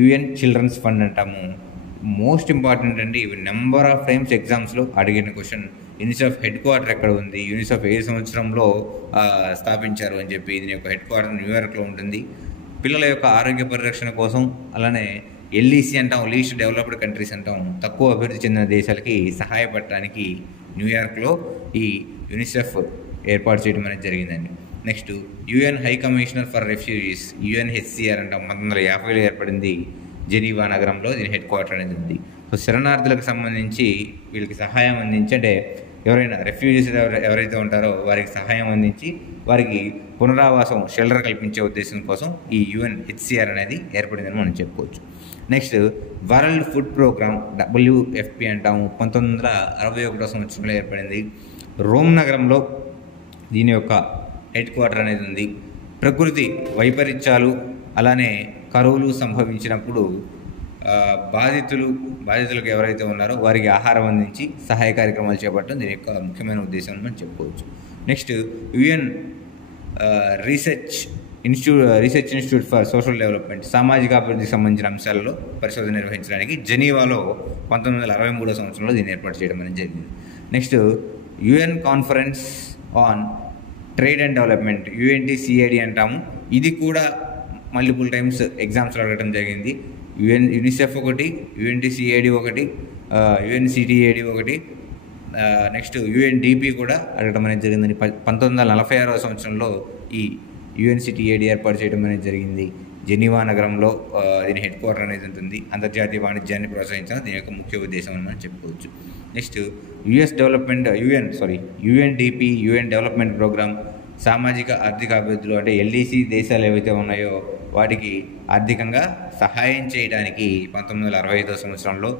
యుఎన్ చిల్డ్రన్స్ ఫండ్ అంటాము. మోస్ట్ ఇంపార్టెంట్ అండి, ఇవి నెంబర్ ఆఫ్ టైమ్స్ ఎగ్జామ్స్లో అడిగిన క్వశ్చన్. యునిసెఫ్ హెడ్ క్వార్టర్ ఎక్కడ ఉంది, యునిసెఫ్ ఏ సంవత్సరంలో స్థాపించారు అని చెప్పి. దీని యొక్క హెడ్ క్వార్టర్ న్యూయార్క్లో ఉంటుంది. పిల్లల యొక్క ఆరోగ్య పరిరక్షణ కోసం, అలానే ఎల్ఈసి అంటాం, లీస్ట్ డెవలప్డ్ కంట్రీస్ అంటాం, తక్కువ అభివృద్ధి చెందిన దేశాలకి సహాయపడటానికి న్యూయార్క్లో ఈ యునిసెఫ్ ఏర్పాటు చేయడం అనేది జరిగిందండి. Next UN high commissioner for refugees, UNHCR అంటాం, 1950లో ఏర్పడింది. జెనీవా నగరంలో దీని హెడ్ క్వార్టర్ అనేది ఉంది. సో శరణార్థులకు సంబంధించి వీళ్ళకి సహాయం అందించి, అంటే ఎవరైనా రెఫ్యూజీస్ ఎవరైతే ఉంటారో వారికి సహాయం అందించి వారికి పునరావాసం షెల్టర్ కల్పించే ఉద్దేశం కోసం ఈ UNHCR అనేది ఏర్పడిందని మనం చెప్పుకోవచ్చు. Next world food programme WFP అంటాము. 1961 సంవత్సరంలో ఏర్పడింది. రోమ్ నగరంలో దీని యొక్క హెడ్ క్వార్టర్ అనేది ఉంది. ప్రకృతి వైపరీత్యాలు అలానే కరువులు సంభవించినప్పుడు బాధితులకు ఎవరైతే ఉన్నారో వారికి ఆహారం అందించి సహాయ కార్యక్రమాలు చేపట్టడం దీని యొక్క ముఖ్యమైన ఉద్దేశం మనం చెప్పుకోవచ్చు. Next UN research institute for social development సామాజిక అభివృద్ధికి సంబంధించిన అంశాలలో పరిశోధన నిర్వహించడానికి జెనీవాలో 1963 సంవత్సరంలో దీన్ని ఏర్పాటు చేయడం అనేది జరిగింది. Next UN conference on trade and development UNTCAD అంటాము. ఇది కూడా మల్టిపుల్ టైమ్స్ ఎగ్జామ్స్లో అడగడం జరిగింది. యునిసెఫ్ ఒకటి, UNTCAD ఒకటి, UNCTAD ఒకటి, నెక్స్ట్ UNDP కూడా అడగడం అనేది జరిగిందని 1946 సంవత్సరంలో ఈ UNCTAD ఏర్పాటు చేయడం అనేది జరిగింది. జెనీవా నగరంలో దీని హెడ్ క్వార్టర్ అనేది ఉంటుంది. అంతర్జాతీయ వాణిజ్యాన్ని ప్రోత్సహించడం దీని యొక్క ముఖ్య ఉద్దేశం అని మనం చెప్పుకోవచ్చు. Next UNDP UN development programme సామాజిక ఆర్థిక అభివృద్ధిలో అంటే LDC దేశాలు ఏవైతే ఉన్నాయో వాటికి ఆర్థికంగా సహాయం చేయడానికి 1965 సంవత్సరంలో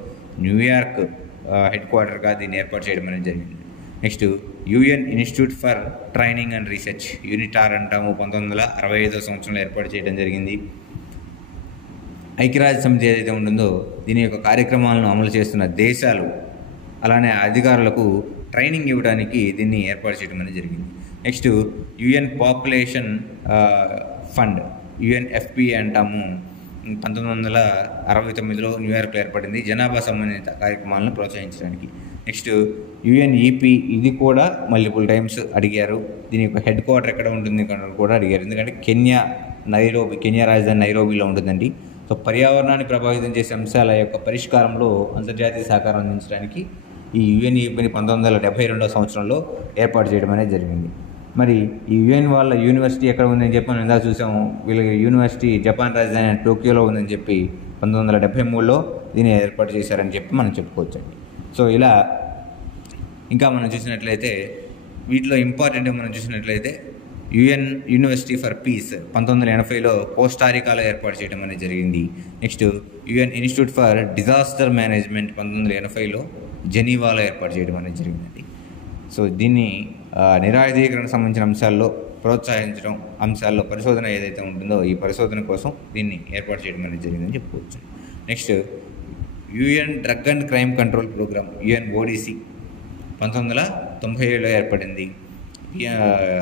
న్యూయార్క్ హెడ్ క్వార్టర్గా దీన్ని ఏర్పాటు చేయడం అనేది జరిగింది. Next UN institute for training and research UNITAR అంటాము. 1965 సంవత్సరంలో ఏర్పాటు చేయడం జరిగింది. ఐక్యరాజ్య సమితి ఏదైతే ఉంటుందో దీని యొక్క కార్యక్రమాలను అమలు చేస్తున్న దేశాలు అలానే అధికారులకు ట్రైనింగ్ ఇవ్వడానికి దీన్ని ఏర్పాటు చేయడం అనేది జరిగింది. Next UN population fund UNFP అంటాము. 1969లో న్యూయార్క్లో ఏర్పడింది జనాభా సంబంధిత కార్యక్రమాలను ప్రోత్సహించడానికి. నెక్స్ట్ UNEP ఇది కూడా మల్టిపుల్ టైమ్స్ అడిగారు. దీని యొక్క హెడ్ క్వార్టర్ ఎక్కడ ఉంటుంది కూడా అడిగారు. ఎందుకంటే కెన్యా రాజధాని నైరోబీలో ఉంటుందండి. సో పర్యావరణాన్ని ప్రభావితం చేసే అంశాల యొక్క పరిష్కారంలో అంతర్జాతీయ సహకారం అందించడానికి ఈ UNEPని 1972 సంవత్సరంలో ఏర్పాటు చేయడం అనేది జరిగింది. మరి ఈ UN వాళ్ళ యూనివర్సిటీ ఎక్కడ ఉందని చెప్పి మనం ఇందాక చూసాము. వీళ్ళకి యూనివర్సిటీ జపాన్ రాజధాని టోక్యోలో ఉందని చెప్పి 1973లో దీన్ని ఏర్పాటు చేశారని చెప్పి మనం చెప్పుకోవచ్చండి. సో ఇలా ఇంకా మనం చూసినట్లయితే వీటిలో ఇంపార్టెంట్ మనం చూసినట్లయితే UN యూనివర్సిటీ ఫర్ పీస్ 1980లో కోస్టారికాలో ఏర్పాటు చేయడం అనేది జరిగింది. Next UN institute for disaster management 1980లో జెనీవాలో ఏర్పాటు చేయడం అనేది జరిగిందండి. సో దీన్ని నిరాయుధీకరణ సంబంధించిన అంశాల్లో ప్రోత్సహించడం అంశాల్లో పరిశోధన ఏదైతే ఉంటుందో ఈ పరిశోధన కోసం దీన్ని ఏర్పాటు చేయడం అనేది జరిగిందని చెప్పుకోవచ్చు. Next UN drug and crime control programme UNODC 1997లో ఏర్పడింది.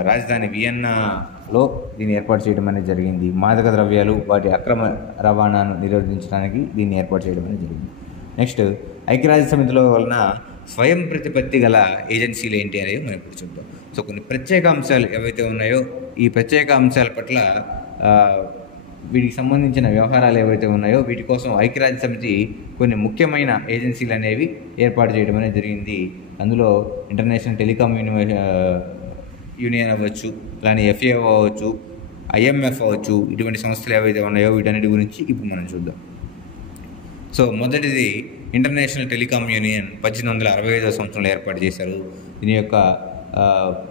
రాజధాని వియన్నాలో దీన్ని ఏర్పాటు చేయడం అనేది జరిగింది. మాదక ద్రవ్యాలు వాటి అక్రమ రవాణాను నిరోధించడానికి దీన్ని ఏర్పాటు చేయడం అనేది జరిగింది. నెక్స్ట్ ఐక్యరాజ్య సమితిలో వలన స్వయం ప్రతిపత్తి గల ఏజెన్సీలు ఏంటి అనేది మనం ఇప్పుడు చూద్దాం. సో కొన్ని ప్రత్యేక అంశాలు ఏవైతే ఉన్నాయో ఈ ప్రత్యేక అంశాల పట్ల వీటికి సంబంధించిన వ్యవహారాలు ఏవైతే ఉన్నాయో వీటి కోసం ఐక్యరాజ్య సమితి కొన్ని ముఖ్యమైన ఏజెన్సీలు అనేవి ఏర్పాటు చేయడం అనేది జరిగింది. అందులో ఇంటర్నేషనల్ టెలికాం యూనియన్ అవ్వచ్చు, అలానే FAO అవ్వచ్చు, IMF అవ్వచ్చు. ఇటువంటి సంస్థలు ఏవైతే ఉన్నాయో వీటన్నిటి గురించి ఇప్పుడు మనం చూద్దాం. సో మొదటిది ఇంటర్నేషనల్ టెలికాం యూనియన్ 1865 సంవత్సరంలో ఏర్పాటు చేశారు. దీని యొక్క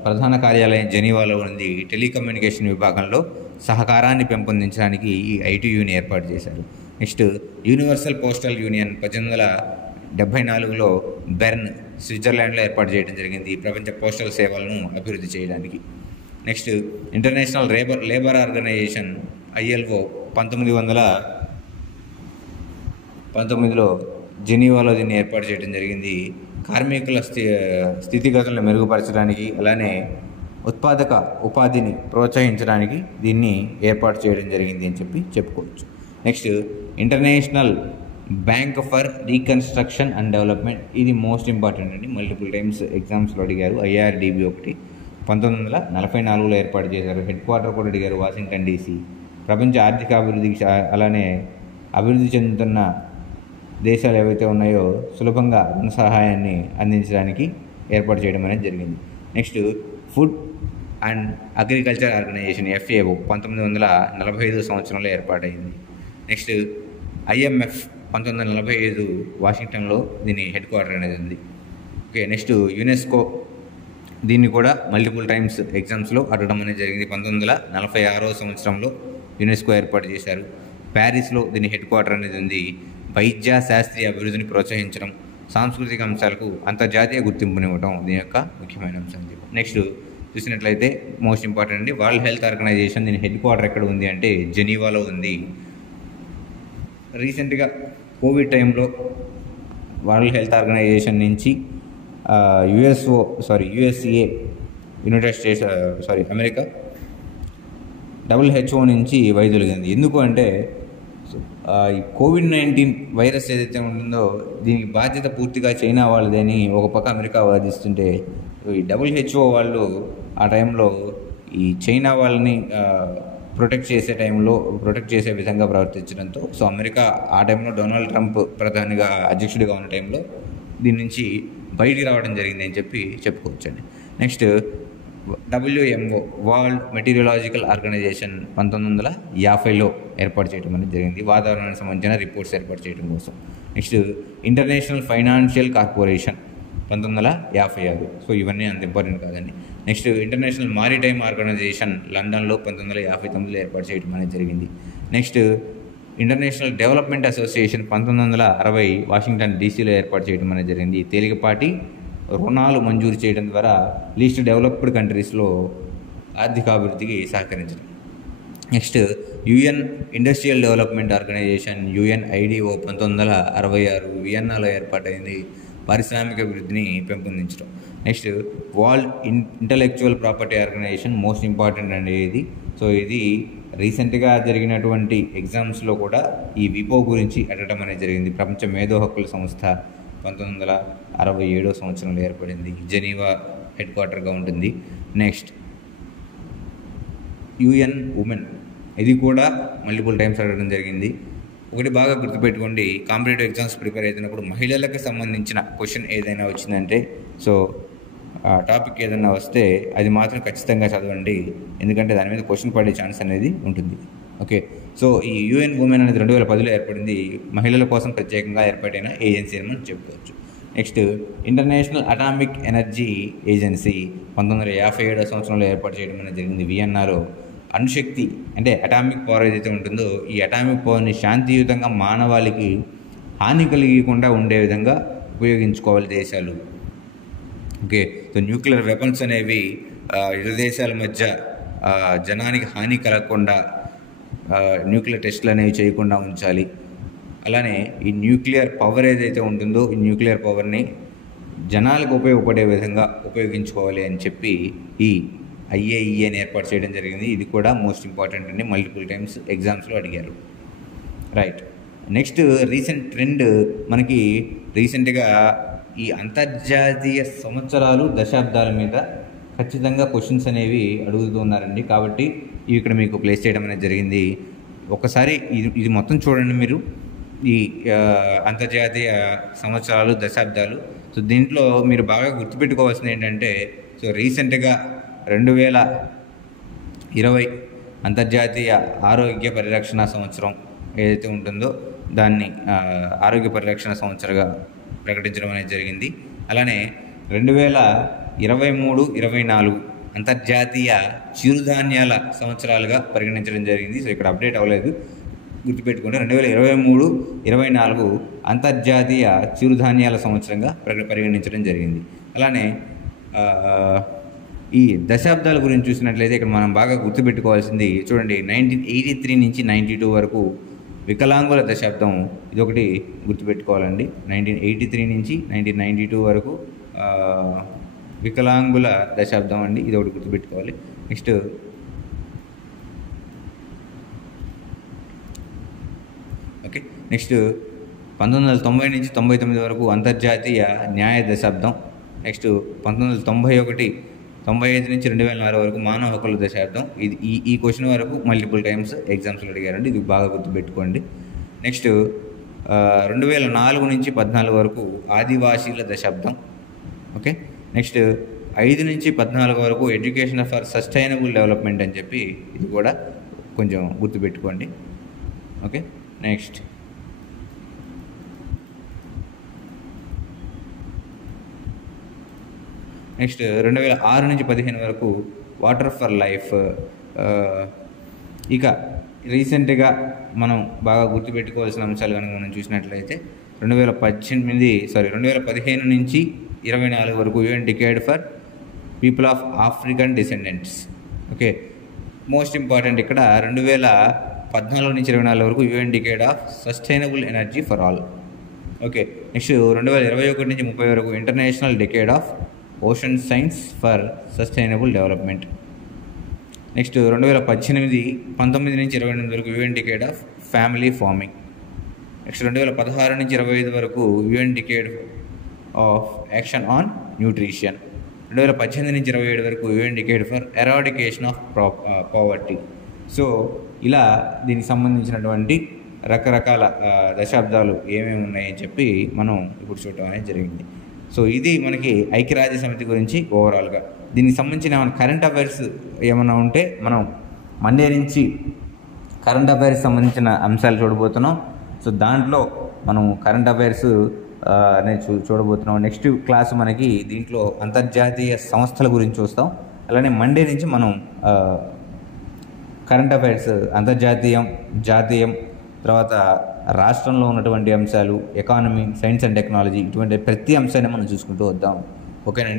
ప్రధాన కార్యాలయం జెనీవాలో ఉంది. టెలికమ్యూనికేషన్ విభాగంలో సహకారాన్ని పెంపొందించడానికి ఈ ITUని ఏర్పాటు చేశారు. నెక్స్ట్ యూనివర్సల్ పోస్టల్ యూనియన్ 1874లో బెర్న్ స్విట్జర్లాండ్లో ఏర్పాటు చేయడం జరిగింది ప్రపంచ పోస్టల్ సేవలను అభివృద్ధి చేయడానికి. Next international labour organisation ILO 1919లో జెనీవాలో దీన్ని ఏర్పాటు చేయడం జరిగింది. కార్మికుల స్థితిగతులను మెరుగుపరచడానికి అలానే ఉత్పాదక ఉపాధిని ప్రోత్సహించడానికి దీన్ని ఏర్పాటు చేయడం జరిగింది అని చెప్పి చెప్పుకోవచ్చు. Next international bank for reconstruction and development ఇది మోస్ట్ ఇంపార్టెంట్ అండి. మల్టిపుల్ టైమ్స్ ఎగ్జామ్స్లో అడిగారు. IRDB ఒకటి 1944లో ఏర్పాటు చేశారు. హెడ్ క్వార్టర్ కూడా అడిగారు వాషింగ్టన్ DC. ప్రపంచ ఆర్థిక అభివృద్ధికి అలానే అభివృద్ధి చెందుతున్న దేశాలు ఏవైతే ఉన్నాయో సులభంగా రుణ సహాయాన్ని అందించడానికి ఏర్పాటు చేయడం అనేది జరిగింది. Next food and agriculture organisation FAO 1945 సంవత్సరంలో ఏర్పాటైంది. నెక్స్ట్ IMF 1945 వాషింగ్టన్లో దీని హెడ్ క్వార్టర్ అనేది ఉంది. ఓకే. నెక్స్ట్ యునెస్కో దీన్ని కూడా మల్టిపుల్ టైమ్స్ ఎగ్జామ్స్లో అడగడం అనేది జరిగింది. 1946వ సంవత్సరంలో యునెస్కో ఏర్పాటు చేశారు. ప్యారిస్లో దీని హెడ్ క్వార్టర్ అనేది ఉంది. వైద్య శాస్త్రీయ అభివృద్ధిని ప్రోత్సహించడం, సాంస్కృతిక అంశాలకు అంతర్జాతీయ గుర్తింపునివ్వడం దీని యొక్క ముఖ్యమైన అంశం. నెక్స్ట్ చూసినట్లయితే మోస్ట్ ఇంపార్టెంట్ అండి, వరల్డ్ హెల్త్ ఆర్గనైజేషన్ దీని హెడ్ క్వార్టర్ ఎక్కడ ఉంది అంటే జెనీవాలో ఉంది. రీసెంట్గా కోవిడ్ టైంలో వరల్డ్ హెల్త్ ఆర్గనైజేషన్ నుంచి USA United states America WHO నుంచి వైదొలిగింది. ఎందుకు అంటే ఈ కోవిడ్-19 వైరస్ ఏదైతే ఉంటుందో దీనికి బాధ్యత పూర్తిగా చైనా వాళ్ళదని ఒక పక్క అమెరికా వాదిస్తుంటే, ఈ WHO వాళ్ళు ఆ టైంలో ఈ చైనా వాళ్ళని ప్రొటెక్ట్ చేసే విధంగా ప్రవర్తించడంతో అమెరికా ఆ టైంలో డొనాల్డ్ ట్రంప్ ప్రధానిగా అధ్యక్షుడిగా ఉన్న టైంలో దీని నుంచి బయటికి రావడం జరిగింది అని చెప్పుకోవచ్చండి. Next WMO world meteorological organisation 1950లో ఏర్పాటు చేయడం అనేది జరిగింది, వాతావరణానికి సంబంధించిన రిపోర్ట్స్ ఏర్పాటు చేయడం కోసం. Next international financial corporation 1956. ఇవన్నీ అంత ఇంపార్టెంట్ కాదండి. నెక్స్ట్ ఇంటర్నేషనల్ మారిటైమ్ ఆర్గనైజేషన్ లండన్లో 1959లో ఏర్పాటు చేయడం అనేది జరిగింది. Next international development association 1960 Washington డీసీలో ఏర్పాటు చేయడం అనేది జరిగింది. తేలికపాటి రుణాలు మంజూరు చేయడం ద్వారా లీస్ట్ డెవలప్డ్ కంట్రీస్లో ఆర్థికాభివృద్ధికి సహకరించడం. Next UN industrial development organisation UNIDO 1966 వియన్నాలో ఏర్పాటైంది, పారిశ్రామిక అభివృద్ధిని పెంపొందించడం. Next world intellectual property organisation most important అండి ఇది. ఇది రీసెంట్గా జరిగినటువంటి ఎగ్జామ్స్లో కూడా ఈ విపో గురించి అడగడం అనేది జరిగింది. ప్రపంచ మేధో హక్కుల సంస్థ 1967వ సంవత్సరంలో ఏర్పడింది, జెనీవా హెడ్ క్వార్టర్గా ఉంటుంది. నెక్స్ట్ UN ఉమెన్, ఇది కూడా మల్టిపుల్ టైమ్స్ అడగడం జరిగింది. ఒకటి బాగా గుర్తుపెట్టుకోండి, కాంపిటేటివ్ ఎగ్జామ్స్ ప్రిపేర్ అవుతున్నప్పుడు మహిళలకు సంబంధించిన క్వశ్చన్ ఏదైనా వచ్చిందంటే టాపిక్ ఏదైనా వస్తే అది మాత్రం ఖచ్చితంగా చదవండి, ఎందుకంటే దాని మీద క్వశ్చన్ పడే ఛాన్స్ అనేది ఉంటుంది. ఓకే, ఈ UN ఉమెన్ అనేది 2010లో ఏర్పడింది, మహిళల కోసం ప్రత్యేకంగా ఏర్పాటైన ఏజెన్సీ అని మనం చెప్పుకోవచ్చు. Next international atomic energy agency 1957వ సంవత్సరంలో ఏర్పాటు చేయడం అనేది జరిగింది. వియన్నాలో అణుశక్తి అంటే అటామిక్ పవర్ ఏదైతే ఉంటుందో ఈ అటామిక్ పవర్ని శాంతియుతంగా మానవాళికి హాని కలిగకుండా ఉండే విధంగా ఉపయోగించుకోవాలి దేశాలు. ఓకే, న్యూక్లియర్ వెపన్స్ అనేవి ఇరు దేశాల మధ్య జనానికి హాని కలగకుండా న్యూక్లియర్ టెస్టులు అనేవి చేయకుండా ఉంచాలి. అలానే ఈ న్యూక్లియర్ పవర్ ఏదైతే ఉంటుందో ఈ న్యూక్లియర్ పవర్ని జనాలకు ఉపయోగపడే విధంగా ఉపయోగించుకోవాలి అని చెప్పి ఈ IAEAని ఏర్పాటు చేయడం జరిగింది. ఇది కూడా మోస్ట్ ఇంపార్టెంట్ అండి, మల్టిపుల్ టైమ్స్ ఎగ్జామ్స్లో అడిగారు. రైట్, నెక్స్ట్ రీసెంట్ ట్రెండ్ మనకి రీసెంట్గా ఈ అంతర్జాతీయ సంవత్సరాలు దశాబ్దాల మీద ఖచ్చితంగా క్వశ్చన్స్ అనేవి అడుగుతున్నారండి. కాబట్టి ఇవి ఇక్కడ మీకు ప్లేస్ చేయడం అనేది జరిగింది. ఒకసారి ఇది మొత్తం చూడండి మీరు, ఈ అంతర్జాతీయ సంవత్సరాలు దశాబ్దాలు. దీంట్లో మీరు బాగా గుర్తుపెట్టుకోవాల్సింది ఏంటంటే రీసెంట్గా 2020 అంతర్జాతీయ ఆరోగ్య పరిరక్షణ సంవత్సరం ఏదైతే ఉంటుందో దాన్ని ఆరోగ్య పరిరక్షణ సంవత్సరంగా ప్రకటించడం అనేది జరిగింది. అలానే 2023-24 అంతర్జాతీయ చిరుధాన్యాల సంవత్సరాలుగా పరిగణించడం జరిగింది. ఇక్కడ అప్డేట్ అవ్వలేదు, గుర్తుపెట్టుకుంటే 2023-24 అంతర్జాతీయ చిరుధాన్యాల సంవత్సరంగా పరిగణించడం జరిగింది. అలానే ఈ దశాబ్దాల గురించి చూసినట్లయితే ఇక్కడ మనం బాగా గుర్తుపెట్టుకోవాల్సింది చూడండి, 1983 నుంచి 92 వరకు వికలాంగుల దశాబ్దం, ఇదొకటి గుర్తుపెట్టుకోవాలండి. 1983 నుంచి 1992 వరకు వికలాంగుల దశాబ్దం అండి, ఇది ఒకటి గుర్తుపెట్టుకోవాలి. నెక్స్ట్ ఓకే, నెక్స్ట్ 1990 నుంచి 99 వరకు అంతర్జాతీయ న్యాయ దశాబ్దం. నెక్స్ట్ 1991-95 నుంచి 2004 వరకు మానవ హక్కుల దశాబ్దం. ఇది ఈ క్వశ్చన్ వరకు మల్టిపుల్ టైమ్స్ ఎగ్జామ్స్లో అడిగారండి, ఇది బాగా గుర్తుపెట్టుకోండి. నెక్స్ట్ 2004 నుంచి 14 వరకు ఆదివాసీల దశాబ్దం. ఓకే, నెక్స్ట్ 5 నుంచి 14 వరకు ఎడ్యుకేషన్ ఫర్ సస్టైనబుల్ డెవలప్మెంట్ అని చెప్పి ఇది కూడా కొంచెం గుర్తుపెట్టుకోండి. ఓకే, నెక్స్ట్ నెక్స్ట్ 2006 నుంచి 15 వరకు వాటర్ ఫర్ లైఫ్. ఇక రీసెంట్గా మనం బాగా గుర్తుపెట్టుకోవాల్సిన అంశాలు కనుక మనం చూసినట్లయితే 2015 నుంచి 24 వరకు UN decade for people of African descendants. Okay, most important ఇక్కడ 2014 నుంచి 24 వరకు UN decade of sustainable energy for all. Okay, next 2021 నుంచి 30 వరకు international decade of ocean science for sustainable development. Next 2019 నుంచి 28 వరకు UN decade of family farming. Next 2016 నుంచి 25 వరకు UN decade of action on nutrition. 2018 నుంచి 27 వరకు UN decade for eradication of poverty. So ఇలా దీనికి సంబంధించినటువంటి రకరకాల దశాబ్దాలు ఏమేమి ఉన్నాయని చెప్పి మనం ఇప్పుడు చూడటం అనేది జరిగింది. సో ఇది మనకి ఐక్యరాజ్య సమితి గురించి ఓవరాల్గా. దీనికి సంబంధించిన ఏమైనా కరెంట్ అఫైర్స్ ఏమైనా ఉంటే మనం మండే నుంచి కరెంట్ అఫైర్స్ సంబంధించిన అంశాలు చూడబోతున్నాం. సో దాంట్లో మనం కరెంట్ అఫైర్స్ అనేది చూడబోతున్నాం. నెక్స్ట్ క్లాస్ మనకి దీంట్లో అంతర్జాతీయ సంస్థల గురించి చూస్తాం. అలానే మండే నుంచి మనం కరెంట్ అఫైర్స్ అంతర్జాతీయం, జాతీయం, తర్వాత రాష్ట్రంలో ఉన్నటువంటి అంశాలు, ఎకానమీ, సైన్స్ అండ్ టెక్నాలజీ, ఇటువంటి ప్రతి అంశాన్ని మనం చూసుకుంటూ వద్దాం. ఓకేనండి.